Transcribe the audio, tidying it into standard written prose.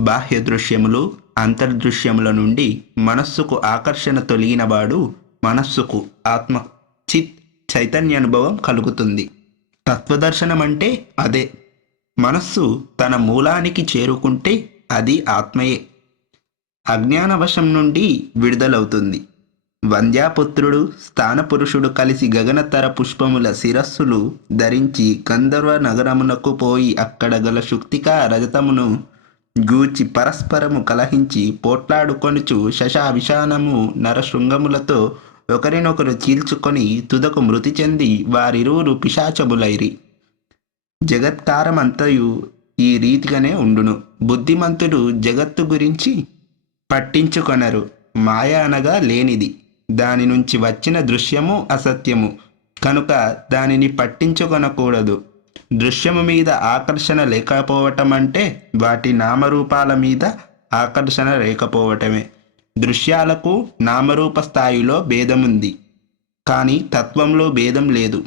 బాహ్య దృశ్యములు అంతర్దృశ్యముల నుండి మనస్సుకు ఆకర్షణ తొలగినవాడు మనస్సుకు ఆత్మ చిత్ చైతన్య అనుభవం కలుగుతుంది. తత్వదర్శనం అంటే అదే. మనస్సు తన మూలానికి చేరుకుంటే అది ఆత్మయే. అజ్ఞానవశం నుండి విడుదలవుతుంది. వంద్యాపుత్రుడు స్థానపురుషుడు కలిసి గగనతర పుష్పముల శిరస్సులు ధరించి గంధర్వ నగరమునకు పోయి అక్కడ గల శుక్తికా రజతమును గూర్చి పరస్పరము కలహించి పోట్లాడుకొనుచు శశావిషానము నరశృంగములతో ఒకరినొకరు చీల్చుకొని తుదకు మృతి చెంది వారిరువురు పిశాచములైరి. జగత్కారమంతయు ఈ రీతిగానే ఉండును. బుద్ధిమంతుడు జగత్తు గురించి పట్టించుకొనరు. మాయ అనగా లేనిది, దాని నుంచి వచ్చిన దృశ్యము అసత్యము కనుక దానిని పట్టించుకొనకూడదు. దృశ్యము మీద ఆకర్షణ లేకపోవటం అంటే వాటి నామరూపాల మీద ఆకర్షణ లేకపోవటమే. దృశ్యాలకు నామరూప స్థాయిలో భేదముంది, కానీ తత్వంలో భేదం లేదు.